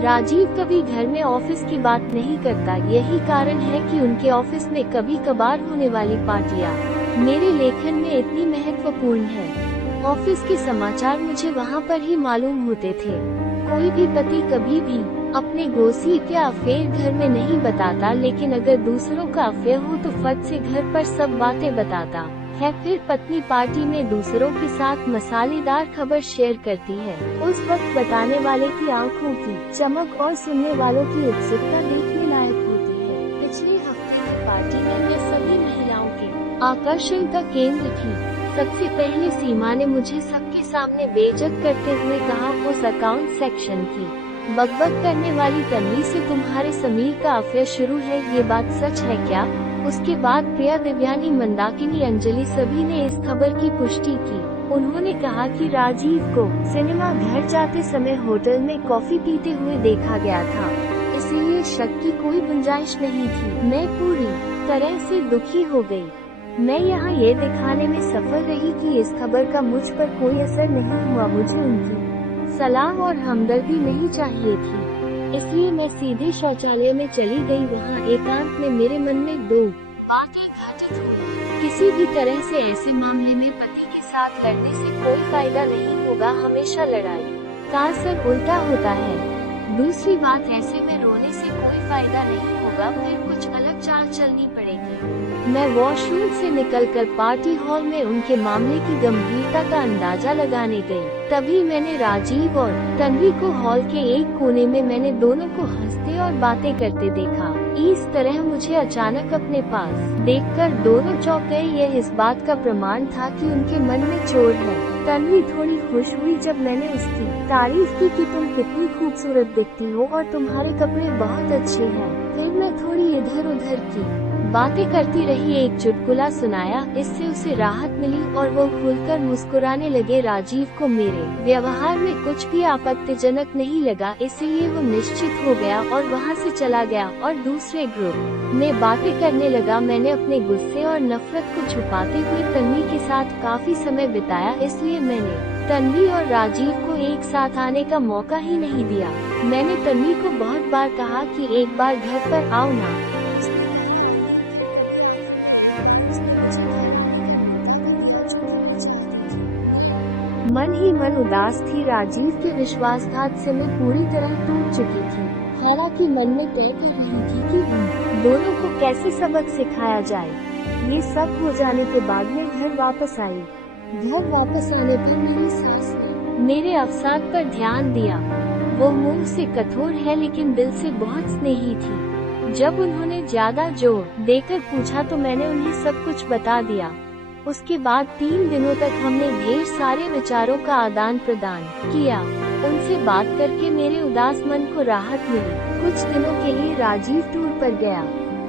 राजीव कभी घर में ऑफिस की बात नहीं करता। यही कारण है कि उनके ऑफिस में कभी कभार होने वाली पार्टियां मेरे लेखन में इतनी महत्वपूर्ण है। ऑफिस के समाचार मुझे वहाँ पर ही मालूम होते थे। कोई भी पति कभी भी अपने गोसिप या अफेयर घर में नहीं बताता, लेकिन अगर दूसरों का अफेयर हो तो फट से घर पर सब बातें बताता है। फिर पत्नी पार्टी में दूसरों के साथ मसालेदार खबर शेयर करती है। उस वक्त बताने वाले की आंखों की चमक और सुनने वालों की उत्सुकता देखने लायक होती है। पिछले हफ्ते की पार्टी में मैं सभी महिलाओं के आकर्षण का केंद्र थी। सबसे पहले सीमा ने मुझे सबके सामने बेइज्जत करते हुए कहा, उस अकाउंट सेक्शन की बकबक करने वाली तन्वी से तुम्हारे समीर का अफेयर शुरू है, ये बात सच है क्या? उसके बाद प्रिया, दिव्यानी, मंदाकिनी, अंजलि सभी ने इस खबर की पुष्टि की। उन्होंने कहा कि राजीव को सिनेमा घर जाते समय होटल में कॉफी पीते हुए देखा गया था, इसीलिए शक की कोई गुंजाइश नहीं थी। मैं पूरी तरह से दुखी हो गई। मैं यहाँ ये दिखाने में सफल रही कि इस खबर का मुझ पर कोई असर नहीं हुआ। मुझे उनकी सलाह और हमदर्दी नहीं चाहिए थी, इसलिए मैं सीधे शौचालय में चली गई। वहाँ एकांत में मेरे मन में दो बातें घटित हुई। किसी भी तरह से ऐसे मामले में पति के साथ लड़ने से कोई फायदा नहीं होगा, हमेशा लड़ाई का असर उल्टा होता है। दूसरी बात, ऐसे में रोने से कोई फायदा नहीं होगा, फिर कुछ अलग चाल चलनी पड़ेगी। मैं वॉशरूम से निकलकर पार्टी हॉल में उनके मामले की गंभीरता का अंदाजा लगाने गई। तभी मैंने राजीव और तन्वी को हॉल के एक कोने में मैंने दोनों को हंसते और बातें करते देखा। इस तरह मुझे अचानक अपने पास देखकर दोनों चौंक गए। यह इस बात का प्रमाण था कि उनके मन में चोर है। तन्वी थोड़ी खुश हुई जब मैंने उसकी तारीफ की कि तुम कितनी खूबसूरत दिखती हो और तुम्हारे कपड़े बहुत अच्छे हैं। फिर मैं थोड़ी इधर उधर की बातें करती रही। एक चुटकुला सुनाया, इससे उसे राहत मिली और वो खुलकर मुस्कुराने लगे। राजीव को मेरे व्यवहार में कुछ भी आपत्तिजनक नहीं लगा, इसलिए वो निश्चित हो गया और वहाँ से चला गया और दूसरे ग्रुप में बातें करने लगा। मैंने अपने गुस्से और नफरत को छुपाते हुए तन्वी के साथ काफी समय बिताया, इसलिए मैंने तन्वी और राजीव को एक साथ आने का मौका ही नहीं दिया। मैंने तन्वी को बहुत बार कहा कि एक बार घर पर आओ ना। मन ही मन उदास थी। राजीव के विश्वासघात से मैं पूरी तरह टूट चुकी थी। हालांकि मन में तय कर रही थी कि दोनों को कैसे सबक सिखाया जाए। ये सब हो जाने के बाद मैं घर वापस आई। घर वापस आने पर मेरी सास ने मेरे अवसाद पर ध्यान दिया। वो मुंह से कठोर है लेकिन दिल से बहुत स्नेही थी। जब उन्होंने ज्यादा जोर देकर पूछा तो मैंने उन्हें सब कुछ बता दिया। उसके बाद 3 दिनों तक हमने ढेर सारे विचारों का आदान प्रदान किया। उनसे बात करके मेरे उदास मन को राहत मिली। कुछ दिनों के लिए राजीव टूर पर गया।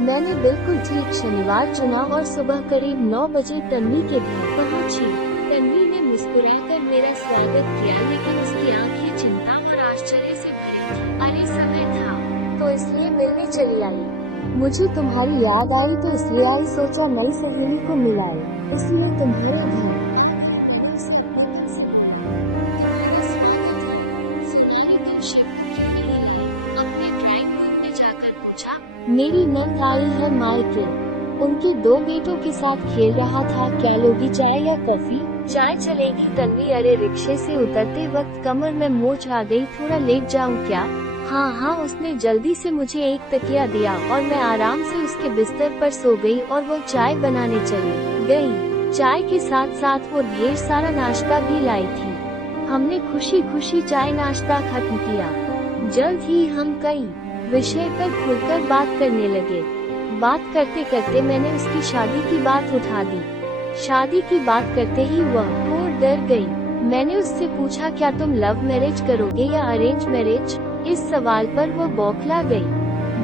मैंने बिल्कुल ठीक शनिवार चुना और सुबह करीब 9 बजे तन्वी के घर पहुंची। तन्वी ने मुस्कुराकर मेरा स्वागत किया, लेकिन उसकी आंखें चिंता और आश्चर्य से भरी थी। अरे समय था तो इसलिए मिलने चली आई। मुझे तुम्हारी याद आई तो इसलिए आई, सोचा नई सहेली को मिलाए, इसलिए तुम्हारा घर मेरी नंद आई है मायके। उनके 2 बेटों के साथ खेल रहा था। क्या लोगी, चाय या कॉफी? चाय चलेगी तन्वी। अरे रिक्शे से उतरते वक्त कमर में मोच आ गई, थोड़ा लेट जाऊं क्या? हाँ, उसने जल्दी से मुझे एक तकिया दिया और मैं आराम से उसके बिस्तर पर सो गई और वो चाय बनाने चली गई। चाय के साथ साथ वो ढेर सारा नाश्ता भी लाई थी। हमने खुशी खुशी चाय नाश्ता खत्म किया। जल्द ही हम कई विषय पर खुलकर बात करने लगे। बात करते करते मैंने उसकी शादी की बात उठा दी। शादी की बात करते ही वह और डर गई। मैंने उससे पूछा, क्या तुम लव मैरिज करोगे या अरेंज मैरिज? इस सवाल पर वो बौखला गई।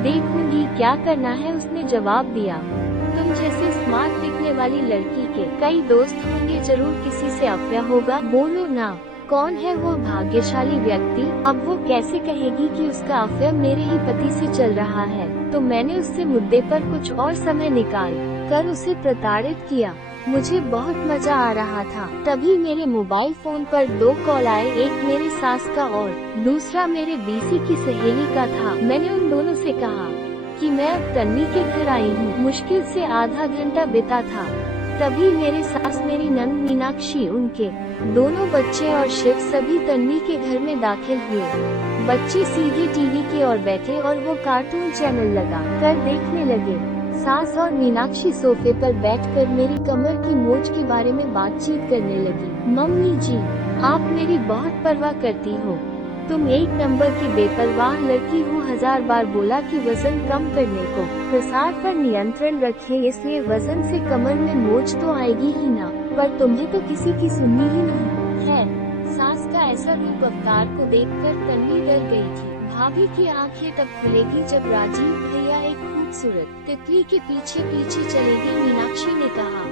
देखूंगी क्या करना है, उसने जवाब दिया। तुम जैसे स्मार्ट दिखने वाली लड़की के कई दोस्त होंगे, जरूर किसी से अफवाह होगा। बोलो ना, कौन है वो भाग्यशाली व्यक्ति? अब वो कैसे कहेगी कि उसका अफेयर मेरे ही पति से चल रहा है? तो मैंने उससे मुद्दे पर कुछ और समय निकाल कर उसे प्रताड़ित किया। मुझे बहुत मजा आ रहा था। तभी मेरे मोबाइल फोन पर 2 कॉल आए, एक मेरी सास का और दूसरा मेरे बीसी की सहेली का था। मैंने उन दोनों से कहा कि मैं अब तन्वी के घर आई हूँ। मुश्किल से आधा घंटा बीता था, तभी मेरे सास, मेरी नंद मीनाक्षी, उनके दोनों बच्चे और शिव सभी तन्वी के घर में दाखिल हुए। बच्चे सीधे टीवी की ओर बैठे और वो कार्टून चैनल लगा कर देखने लगे। सास और मीनाक्षी सोफे पर बैठकर मेरी कमर की मोच के बारे में बातचीत करने लगी। मम्मी जी, आप मेरी बहुत परवाह करती हो, तुम एक नंबर की बेपरवाह लड़की हो। 1000 बार बोला कि वजन कम करने को, प्रसाद पर नियंत्रण रखें, इसलिए वजन से कमर में मोच तो आएगी ही ना, पर तुम्हें तो किसी की सुननी ही नहीं है। सास का ऐसा रूप अवतार को देखकर तन्वी डर गई थी। भाभी की आंखें तब खुलेगी जब राजीव भैया एक खूबसूरत तितली के पीछे पीछे चलेगी, मीनाक्षी ने कहा।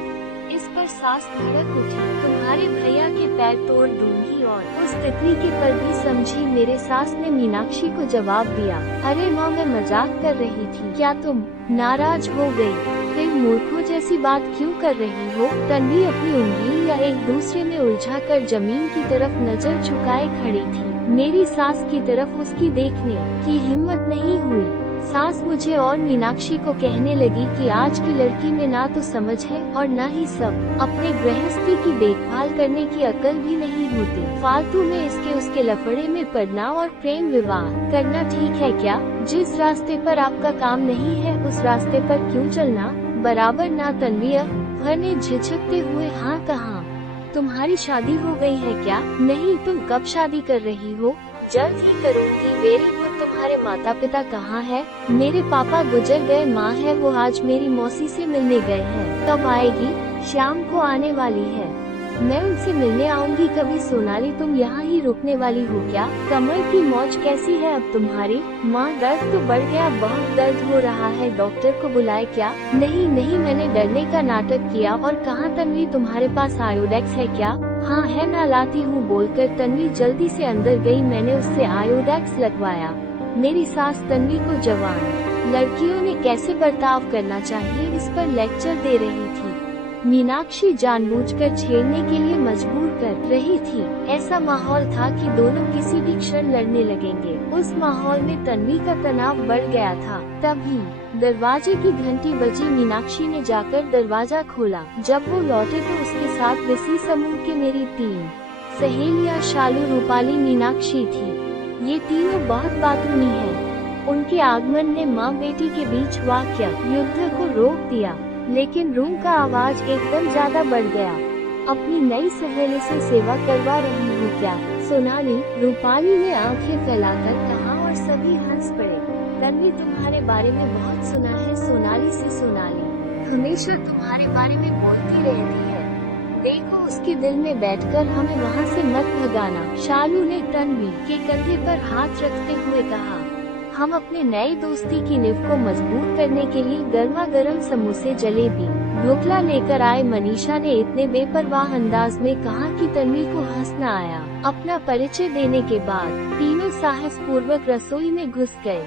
इस पर सास धड़क उठी, तुम्हारे भैया के पैर तोड़ दूंगी। और उस तितली के पर भी समझी, मेरे सास ने मीनाक्षी को जवाब दिया, अरे माँ, मैं मजाक कर रही थी, क्या तुम नाराज हो गई? फिर मूर्खों जैसी बात क्यों कर रही हो? तन्वी अपनी उंगली या एक दूसरे में उलझा कर जमीन की तरफ नजर झुकाए खड़ी थी। मेरी सास की तरफ उसकी देखने की हिम्मत नहीं हुई। सास मुझे और मीनाक्षी को कहने लगी कि आज की लड़की में ना तो समझ है और न ही सब अपने गृहस्थी की देखभाल करने की अकल भी नहीं होती। फालतू में इसके उसके लफड़े में पड़ना और प्रेम विवाह करना ठीक है क्या? जिस रास्ते पर आपका काम नहीं है उस रास्ते पर क्यों चलना? बराबर ना। तन्वी भर ने झिझकते हुए हाँ कहा। तुम्हारी शादी हो गई है क्या? नहीं, तुम कब शादी कर रही हो? जल्द ही करूँगी। Very good. तुम्हारे माता पिता कहाँ है? मेरे पापा गुजर गए, माँ है, वो आज मेरी मौसी से मिलने गए हैं। कब आएगी? शाम को आने वाली है, मैं उनसे मिलने आऊंगी कभी। सोनाली, तुम यहाँ ही रुकने वाली हो क्या? कमर की मौज कैसी है अब तुम्हारी? माँ, दर्द तो बढ़ गया, बहुत दर्द हो रहा है, डॉक्टर को बुलाए क्या? नहीं नहीं, मैंने डरने का नाटक किया। और कहाँ तन्वी, तुम्हारे पास आयोडेक्स है क्या? हाँ है ना, लाती हूँ, बोलकर तन्वी जल्दी से अंदर गई। मैंने उससे आयोडेक्स लगवाया। मेरी सास तन्वी को जवान लड़कियों ने कैसे बर्ताव करना चाहिए इस पर लेक्चर दे रही थी। मीनाक्षी जानबूझकर छेड़ने के लिए मजबूर कर रही थी। ऐसा माहौल था कि दोनों किसी भी क्षण लड़ने लगेंगे। उस माहौल में तन्वी का तनाव बढ़ गया था। तभी दरवाजे की घंटी बजी। मीनाक्षी ने जाकर दरवाजा खोला। जब वो लौटे तो उसके साथ विसी समूह के मेरी 3 सहेलियां शालू, रूपाली, मीनाक्षी थी। ये तीनों बहुत बातूनी हैं। उनके आगमन ने माँ बेटी के बीच वाक़या युद्ध को रोक दिया, लेकिन रूम का आवाज एकदम ज्यादा बढ़ गया। अपनी नई सहेली से सेवा करवा रही हूँ क्या? सोनाली, रूपाली ने आंखें फैलाकर कहा और सभी हंस पड़े। तन्वी तुम्हारे बारे में बहुत सुना है सोनाली से। सोनाली हमेशा तुम्हारे बारे में बोलती रहती है, देखो उसके दिल में बैठकर हमें वहाँ से मत भगाना। शालू ने तन्वी के कंधे पर हाथ रखते हुए कहा। हम अपने नई दोस्ती की नींव को मजबूत करने के लिए गर्मा गर्म समोसे, जलेबी, ढोकला लेकर आए। मनीषा ने इतने बेपरवाह अंदाज में कहा कि तन्वी को हंसना आया। अपना परिचय देने के बाद तीनों साहस पूर्वक रसोई में घुस गए।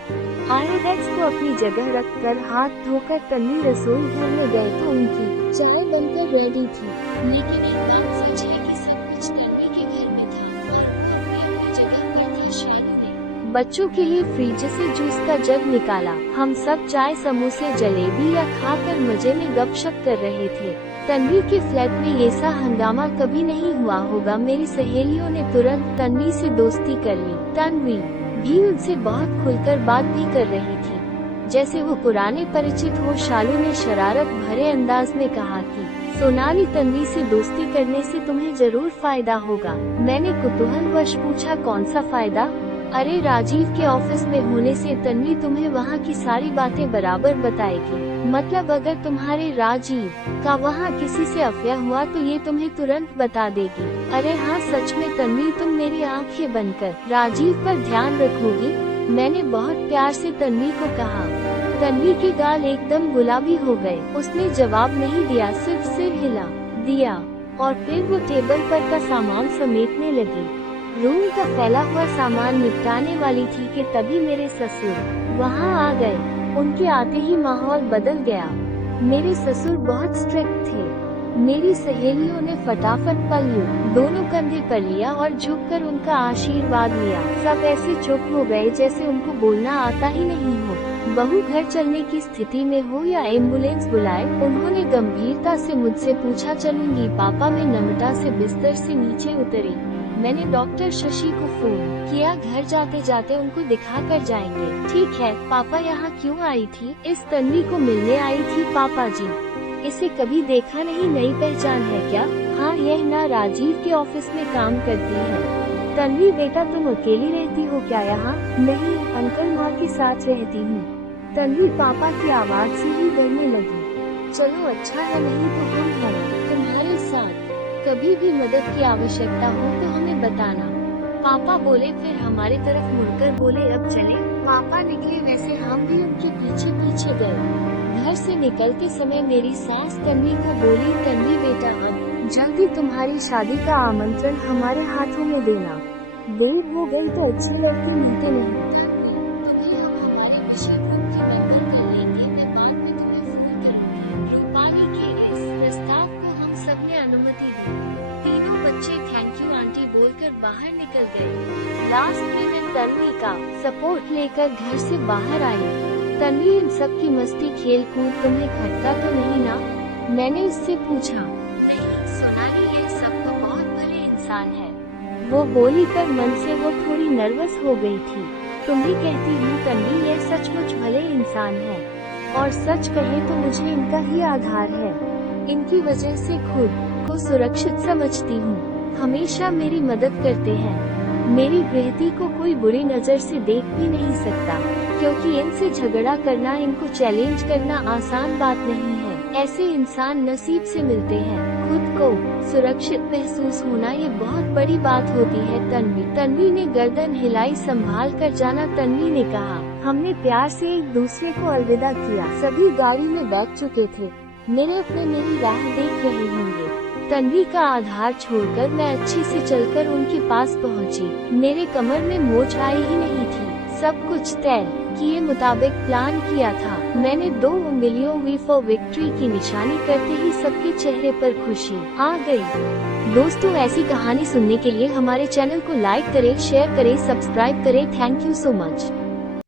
आयोडेक्स को अपनी जगह रखकर हाथ धोकर तन्वी रसोई घर में गए तो उनकी चाय बनकर रेडी थी। लेकिन एक बात सच है कि सब कुछ तन्वी के घर में था और घर में अपनी जगह पर थी। शालू ने बच्चों के लिए फ्रिज से जूस का जग निकाला। हम सब चाय, समोसे, जलेबी या खाकर मजे में गपशप कर रहे थे। तन्वी के फ्लैट में ऐसा हंगामा कभी नहीं हुआ होगा। मेरी सहेलियों ने तुरंत तन्वी से दोस्ती कर ली। तन्वी भी उनसे बहुत खुलकर बात भी कर रही थी, जैसे वो पुराने परिचित हो। शालू ने शरारत भरे अंदाज में कहा कि सोनाली, तन्वी से दोस्ती करने से तुम्हें जरूर फायदा होगा। मैंने कुतूहलवश पूछा, कौन सा फायदा? अरे, राजीव के ऑफिस में होने से तन्वी तुम्हें वहाँ की सारी बातें बराबर बताएगी। मतलब अगर तुम्हारे राजीव का वहाँ किसी से अफेयर हुआ तो ये तुम्हें तुरंत बता देगी। अरे हाँ, सच में तन्वी, तुम मेरी आंखें बनकर राजीव पर ध्यान रखोगी? मैंने बहुत प्यार से तन्वी को कहा। तन्वी के गाल एकदम गुलाबी हो गए। उसने जवाब नहीं दिया, सिर्फ सिर हिला दिया और फिर वो टेबल पर का सामान समेटने लगी। रूम का फैला हुआ सामान निपटाने वाली थी कि तभी मेरे ससुर वहाँ आ गए। उनके आते ही माहौल बदल गया। मेरे ससुर बहुत स्ट्रिक्ट थे। मेरी सहेलियों ने फटाफट पल्लू दोनों कंधे पर लिया और झुककर उनका आशीर्वाद लिया। सब ऐसे चुप हो गए जैसे उनको बोलना आता ही नहीं हो। बहू घर चलने की स्थिति में हो या एम्बुलेंस बुलाए। उन्होंने गंभीरता से मुझसे पूछा, चलूंगी पापा? मैं नम्रता से बिस्तर से नीचे उतरी। मैंने डॉक्टर शशि को फोन किया, घर जाते जाते उनको दिखा कर जाएंगे। ठीक है, पापा यहाँ क्यों आई थी? इस तन्वी को मिलने आई थी पापा जी। इसे कभी देखा नहीं, नई पहचान है क्या? हाँ, यह ना राजीव के ऑफिस में काम करती है। तन्वी बेटा, तुम अकेली रहती हो क्या यहाँ? नहीं अंकल, माँ के साथ रहती हूँ। तन्वी पापा की आवाज से ही डरने लगी। चलो अच्छा है, नहीं तो हम हैं तुम्हारे साथ। कभी भी मदद की आवश्यकता हो तो हमें बताना, पापा बोले। फिर हमारे तरफ मुड़कर बोले, अब चले? पापा निकले, वैसे हम भी उनके पीछे पीछे गए। घर से निकलते समय मेरी सास तन्वी को बोली, तन्वी बेटा, अब जल्दी तुम्हारी शादी का आमंत्रण हमारे हाथों में देना। देर हो गई तो अच्छी लड़की मिलते नहीं। तन्वी, तुम्हें हम हमारे विषय ग्रुप की मेंबर कर लेंगे। मैं बाद में तुम्हें फोन करूंगी। रूपाली के इस प्रस्ताव को हम सब ने अनुमति दी। तीनों बच्चे थैंक यू आंटी बोलकर बाहर निकल गए। लास्ट में मैं तन्वी का सपोर्ट लेकर घर से बाहर आई। तन्वी, इन सब की मस्ती खेल कूद तुम्हें खटता तो नहीं ना? मैंने इससे पूछा। नहीं सोनाली, ये सब तो बहुत भले इंसान है, वो बोली कर मन से वो थोड़ी नर्वस हो गई थी। तुम भी कहती हूँ तन्वी, ये सचमुच भले इंसान है, और सच कहे तो मुझे इनका ही आधार है। इनकी वजह से खुद को सुरक्षित समझती हूँ। हमेशा मेरी मदद करते हैं। मेरी गृहती को कोई बुरी नजर से देख भी नहीं सकता, क्योंकि इनसे झगड़ा करना, इनको चैलेंज करना आसान बात नहीं है। ऐसे इंसान नसीब से मिलते हैं। खुद को सुरक्षित महसूस होना ये बहुत बड़ी बात होती है। तन्वी ने गर्दन हिलाई, संभाल कर जाना। तन्वी ने कहा। हमने प्यार से एक दूसरे को अलविदा किया। सभी गाड़ी में बैठ चुके थे। मेरे अपने मेरी राह देख रहे होंगे। तन्वी का आधार छोड़कर मैं अच्छी से चलकर उनके पास पहुंची। मेरे कमर में मोच आई ही नहीं थी। सब कुछ तय किए मुताबिक प्लान किया था। मैंने 2 उंगलियों वी फॉर विक्ट्री की निशानी करते ही सबके चेहरे पर खुशी आ गई। दोस्तों, ऐसी कहानी सुनने के लिए हमारे चैनल को लाइक करें, शेयर करें, सब्सक्राइब करें। Thank you so much.